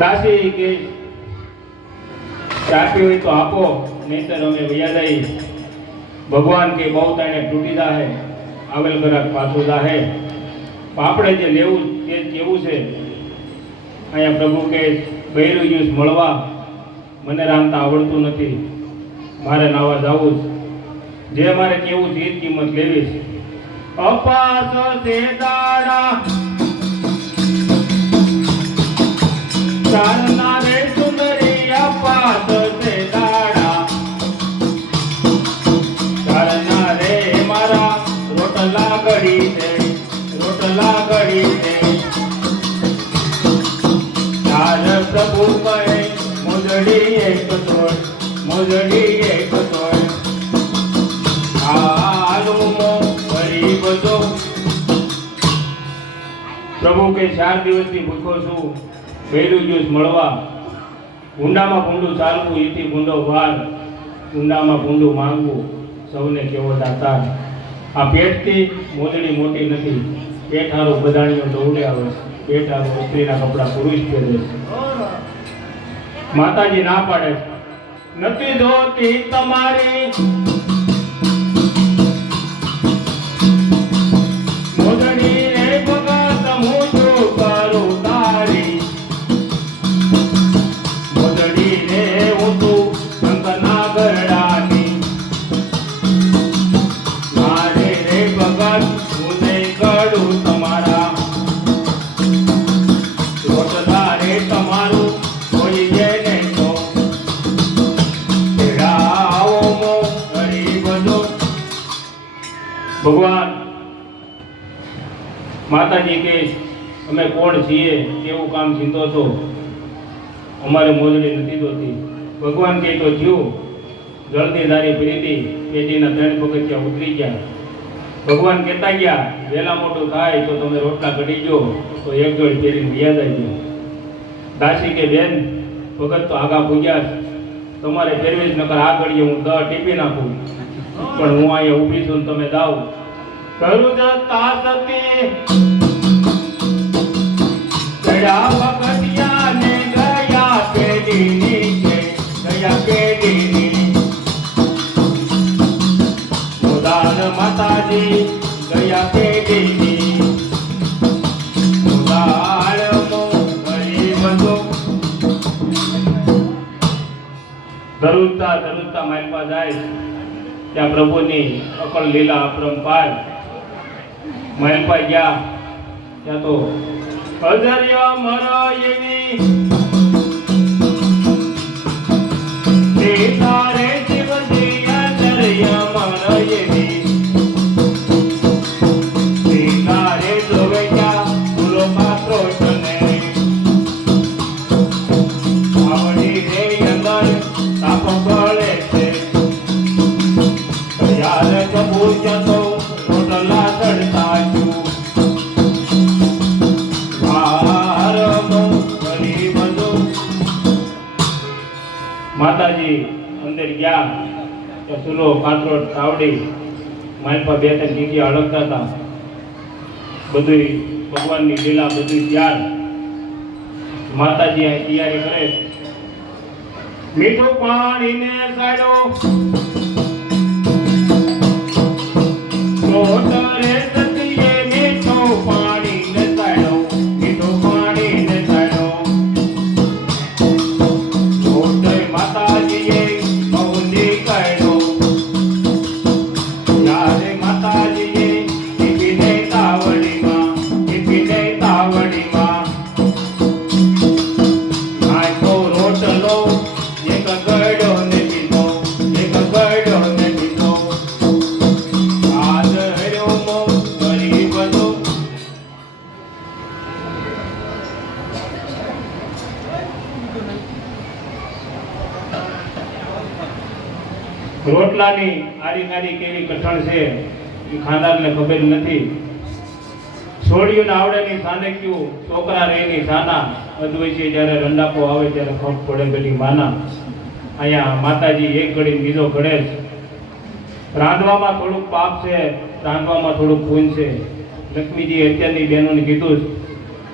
દાસી કે ચાપી હોય તો આપો, નહીતર અમે વૈયા જઈ. ભગવાન કે બહુ તાણે તૂટી જાહે, આવેલ ગ્રાહક પાછું જાહે. આપણે જે લેવું તે કેવું છે. અહીંયા પ્રભુ કે બૈરું યુસ મળવા મને રામતા આવડતું નથી, મારે નાવા જવું છે. જે મારે કેવું છે એ કિંમત લેવી છે. અપાસ છે દાડા ચાલના રે સુંદરી, અપાસ છે દાડા ચાલના રે મારા રોટલા ગળી છે, રોટલા ગળી છે. ચાલ પ્રભુ કહે મોજડી એક તોડ, મોજડી એક તોડ. પ્રભુ કે 4 દિવસથી ભૂખો છું, બૈરું જ્યુસ મળવા. ઊંડામાં ભૂંડું ચાલવું, એથી ભૂંડો વાર, ઊંડામાં ભૂંડું માંગવું, સૌને કેવો દાતાર. આ પેટથી મોજડી મોટી નથી, પેટ હારું બધાણીઓ દોડે આવે છે, પેટ હારું સ્ત્રીના કપડા પુરુષ પહેરે છે. માતાજી ના પાડે નથી જોતી તમારી મોજડી રે ભગત, હું જો કરું તારી મોજડી રે. હું તું શંકરના ગરડાની મારે રે ભગત, હું નહીં કરું તમારા રોટલા રે તમારું કોઈ જે નહીં તો આવો ગરીબ જો. ભગવાન માતાજી કે અમે કોણ છીએ, કેવું કામ ચિંતો છો, અમારે મોજડી નથી જોતી. ભગવાન કે તો થયું, જળની ધારી પ્રીતિ પેટીના 3 પગથિયા ઉતરી ગયા. ભગવાન કહેતા ગયા વહેલા મોટું થાય તો તમે રોટલા કઢી ગયો તો એક જોડ પહેરીને યાદ આવી ગયો. દાસી કે બેન ભગત તો આગા પૂજ્યા, તમારે ફેરવી જ નકર આ ઘડીએ હું ટીપી નાખું, પણ હું અહીંયા ઊભી છું તમે જાઓ. કરું જતા સતી ગયા ભગતિયા ને ગયા પેઢીની છે, ગયા પેઢીની. ઉદાર માતાજી ગયા પેઢીની, ઉદાર મો ગરીબ જો. ધરુજતા ધરુજતા માલપા જાય ત્યાં પ્રભુની અકળ લીલા અપરંપાર. માલપા ગયા ત્યાં તો અજર્ય મર એવી તારે શિવજી અજર્ય મર એવી તારે જોવે ક્યાં ભૂલો પાત્રો તને આવડી રે અંદર તાપ પડે છે. યાર કબૂલ જતો રોટલા ચડતા છું માતાજી અંદર ગયા તો સુરો પાત્રો તાવડી માલપા 2-3 ટીકીયા અડકતા હતા. બધું ભગવાનની લીલા બધું ત્યાર. માતાજી અહીં તૈયારી કરે. મીઠું પાણીને સાડો રે સતીએ મીઠું પાણીને સાડો, મીઠું પાણીને સાડો. માતાજીએ બહુની કહ્યો યારે માતાજીએ ટીપીને તાવડીમાં, ટીપીને તાવડીમાં નાખો રોટલો. એક ગળ્યો ને દીધો, એક ગળ્યો ને દીધો. આજ હર્યો મો ગરીબ જો. રોટલાની આરી નારી કેવી કઠણ છે એ ખાનદારને ખબર નથી. છોડીઓને આવડેની સાનેક્યું, છોકરા રેની સાના. અદ્વૈતી જ્યારે રંડાપો આવે ત્યારે ખપ પડે બેટી માના. અહીંયા માતાજી એક ઘડી બીજો ઘડે છે. રાંધવામાં થોડુંક પાપ છે, રાંધવામાં થોડુંક પૂન છે. લક્ષ્મીજી અત્યારની બહેનોને કીધું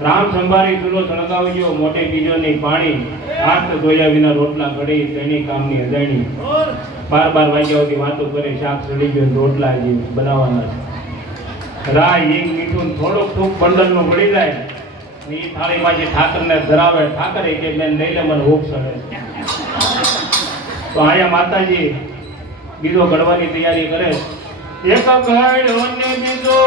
રામ સંભારી ચૂલો સળગાવજો, મોટી બીજોની પાણી, હાથ ધોયા વિના રોટલા ઘડી, તેની કામની અજાણી. 12 વાગ્યા સુધી વાતો કરે, શાક સડી ગયું, રોટલા હજી બનાવવાના છે. રાય હિંગ મીઠું થોડુંક થૂક બંડલનું મળી જાય, એ થાળીમાં જે ઠાકરને ધરાવે, ઠાકરે કે બેન લઈ લે, મને ભૂખ સડે. તો અહીંયા માતાજી બીજો ઘડવાની તૈયારી કરે. એક ઘડો ને બીજો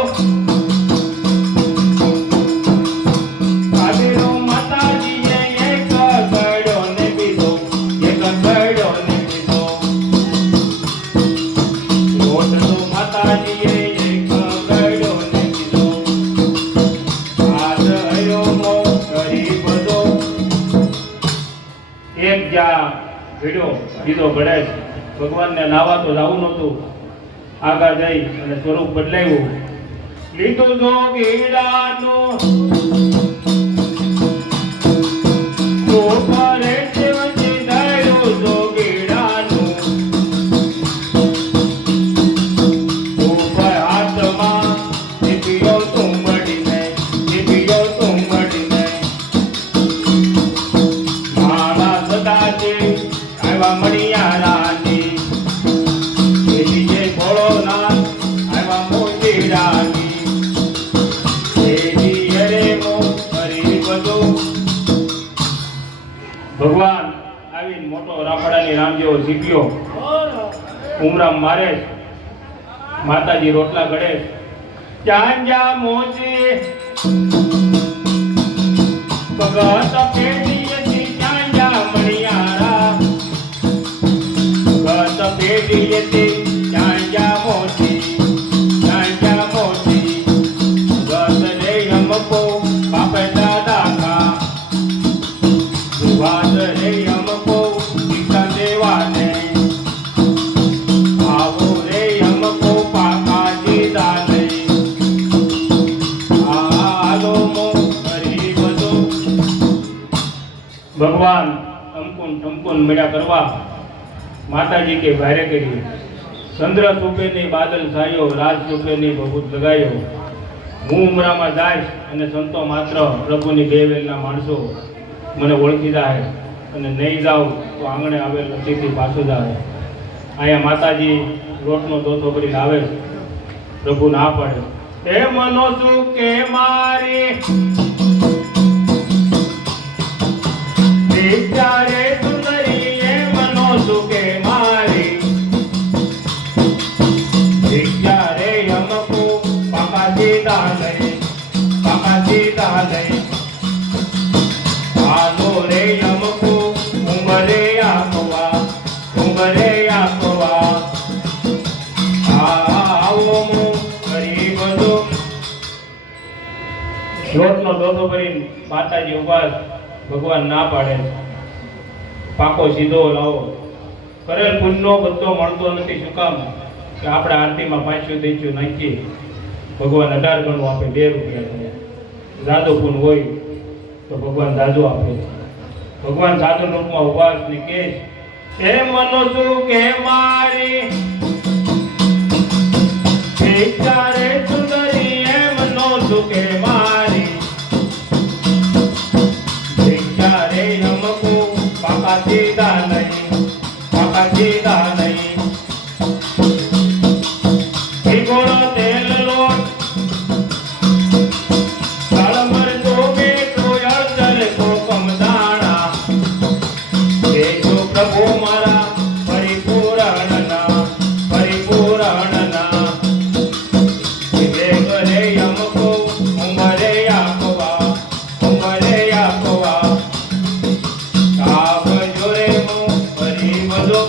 બીજો ઘડે. ભગવાનને નાવા તો જવું નહોતું, આગળ જઈ અને સ્વરૂપ બદલાયું. લીધું જો ગીડાનું ભગવાન આવીને મોટો રાફડાની રામ જેવો ઝીપ્યો ઉમરામ મારે. માતાજી રોટલા ઘડે. ચાંજા મોજી ભગત પેટીએથી ચાંજા મણિયારા, ભગત પેટીએથી ચાંજા મોજી, ચાંજા મોજી ભગત રે અમકો બાપે દાદા ખા, વાત રે અમકો દીકરા દેવાને, આવો રે અમકો પાકા જીદા ને, આલો મો કરી બધો. ભગવાન અમકુન ટમકુન મેળા કરવા. માતાજી કે ભારે કરી. ચંદ્ર સુપે ની બાદલ છાયો, રાજ સુપે ની બહુત લગાયો. હું ઉમરામાં જાય અને સંતો માત્ર પ્રભુની બે વેલના માણસો મને ઓળખી જાય, અને નહીં જાઉં તો આંગણે આવેલ અતિથિ પાછું જાય. અહીંયા માતાજી લોટનો દોથો કરીને આવે. પ્રભુ ના પડે. હે મનો શું કે મારી વિચારે સુંદરી, હે મનો શું કે મારી વિચારે અમકો પાકા સીધા નહીં, પાકા સીધા નહીં. આલો રે અમકો ઉમરે આપવા, ઉમરે આપવા. આવો મો કરી બધો. લોટનો દોધો કરીને માતાજી ઉપાસ. ભગવાન ના પાડે, પાકો સીધો લાવો. કરેલ પુણ્યનો બધો મળતો નથી. શું કામ? કે આપણે આરતીમાં 500 દેચ્યું નાખીએ, ભગવાન 18 ગણું આપે. 2 રૂપિયા જાદુ પુણ્ય હોય તો ભગવાન દાદુ આપે. ભગવાન સાધુ રૂપમાં ઉપાસ ને કે હે મનો શું કે મારી વિચારે સુંદરી, હે મનો શું કે મારી વિચારે અમકો પાકા સીધા નહીં, પાકા સીધા નહીં. ભીગોળો તેલ લોટ પ્રભુ મારા પરિપૂરણના, પરિપૂરણના. વિવેક રે અમકો ઉમરે આપવા, ઉમરે આપવા. કાબ જોરે મો કરી બધો.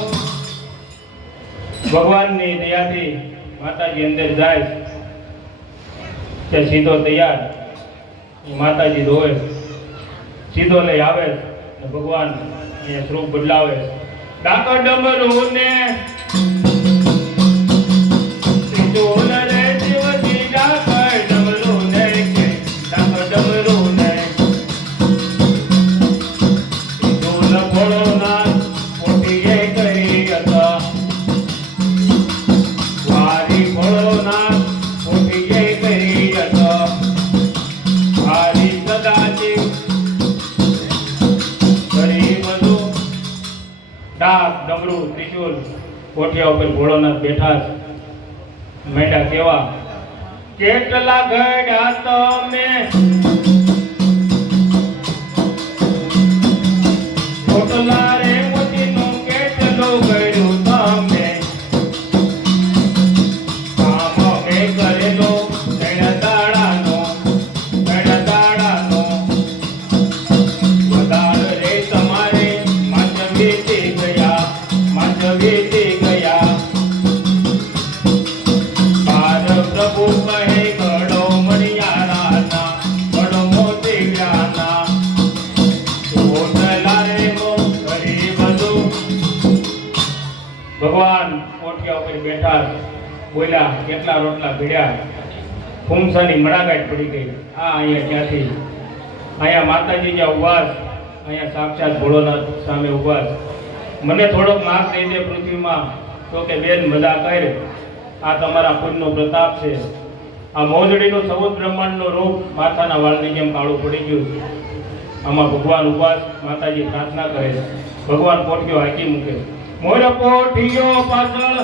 ભગવાનની દયાથી માતાજી અંદર જાય તે સીધો તૈયાર. માતાજી ધોવે, સીધો લઈ આવે. ભગવાન એ સ્વરૂપ બદલાવે. ડાકા ડમરૂ ને ત્રિજોલ રે દેવજી, ડાકા ડમરૂ ને કે ડાકા ડમરૂ ને ત્રિજોલ ભોળો ના પોટીએ કરી હતા, વારી ભોળો ના પોટીએ કરી હતા. વારી સદા કોઠિયા ઉપર ભોળોનાથ બેઠા છે. મેંડા કેવા કેટલા ઘડ્યા તમે કોટલા રે મોતીનું કેટલું ઘડ્યું તમે કામ મેં કરેલો ઘણા દાડાનો વધાર રે તમારે માચ વીતી ગયા બાર પ્રભુ કહે ઘડો મણિયારાના ઘડો મોતી વ્યાના કોટલા રે મો કરી બધું. ભગવાન કોઠિયા ઉપર બેઠા બોલ્યા કેટલા રોટલા ભીડ્યા ફૂમસાની મડાગાંઠ પડી ગઈ. આ અહીંયા ક્યાંથી અહીંયા માતાજી જ્યાં ઉભા છે, અહીંયા સાક્ષાત ભોળોનાથ સામે ઉભા છે. મને થોડોક માર્ગ દઈ દે પૃથ્વીમાં. તો કે બેન મજા કર, આ તમારા પુણ્યનો પ્રતાપ છે. આ મોજડીનું સૌદ બ્રહ્માંડનું રૂપ માથાના વાળની જેમ કાળું પડી ગયું છે. આમાં ભગવાન ઉભા છે, માતાજી પ્રાર્થના કરે છે. ભગવાન કોઠિયો હાકી મૂકે. મોર કોઠિયો પાછળ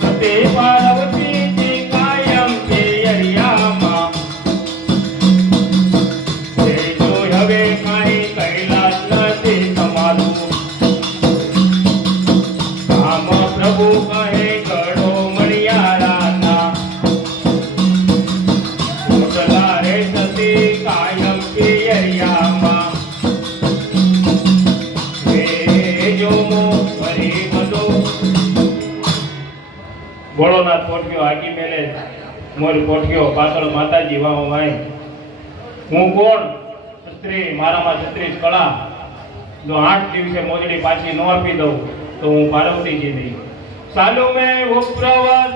સતી પાર્વતીજી કાયમ છે અરિયામાં. જો હવે કાંઈ કૈલાસ નથી તમારું કામ પ્રભુ કહે ઘડો મણિયારાના કોટલા રે સતી કાયમ છે અરિયામાં. ભોળોનાથ કોઠિયો હાકી મેલે મોર કોઠિયો પાછળ માતાજી વાહ વાય. હું કોણ? ક્ષત્રિય, મારામાં ક્ષત્રિય કળા. જો 8 દિવસે મોજડી પાછી ન આપી દઉં તો હું પાર્વતીજી નહીં. સાલુ મેં ઉપપ્રવાસ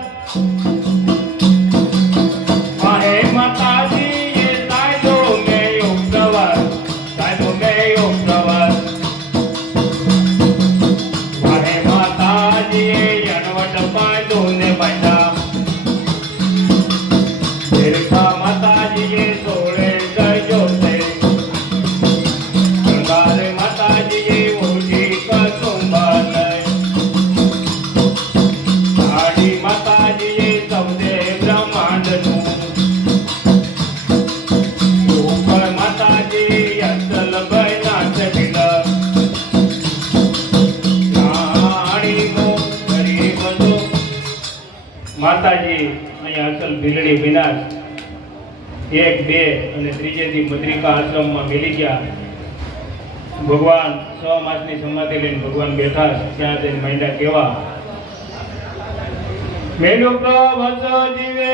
માહે માતાજી એ સાયદો મેં ઉપપ્રવાસ માહે માતાજી એ અણવટ બાંધો ને બાંધા. દેરખા માતાજીએ સોળે કરજો છે ગંગારે માતાજીએ ઓછી કસુંબા લઈ. કાળી માતાજીએ સૌદે બ્રહ્માંડનું ઉપર માતાજી અસલ બના ચઢીલ. માતાજી અહીંયા અસલ ભીલડી વિનાશ 1, 2 અને ત્રીજેથી મદ્રિકા આશ્રમમાં મિલી ગયા. ભગવાન 6 માસની સમાધિ લઈને ભગવાન બેઠા ત્યાં જઈને માંડ્યા કેવા મેલું પ્રવસ જીવે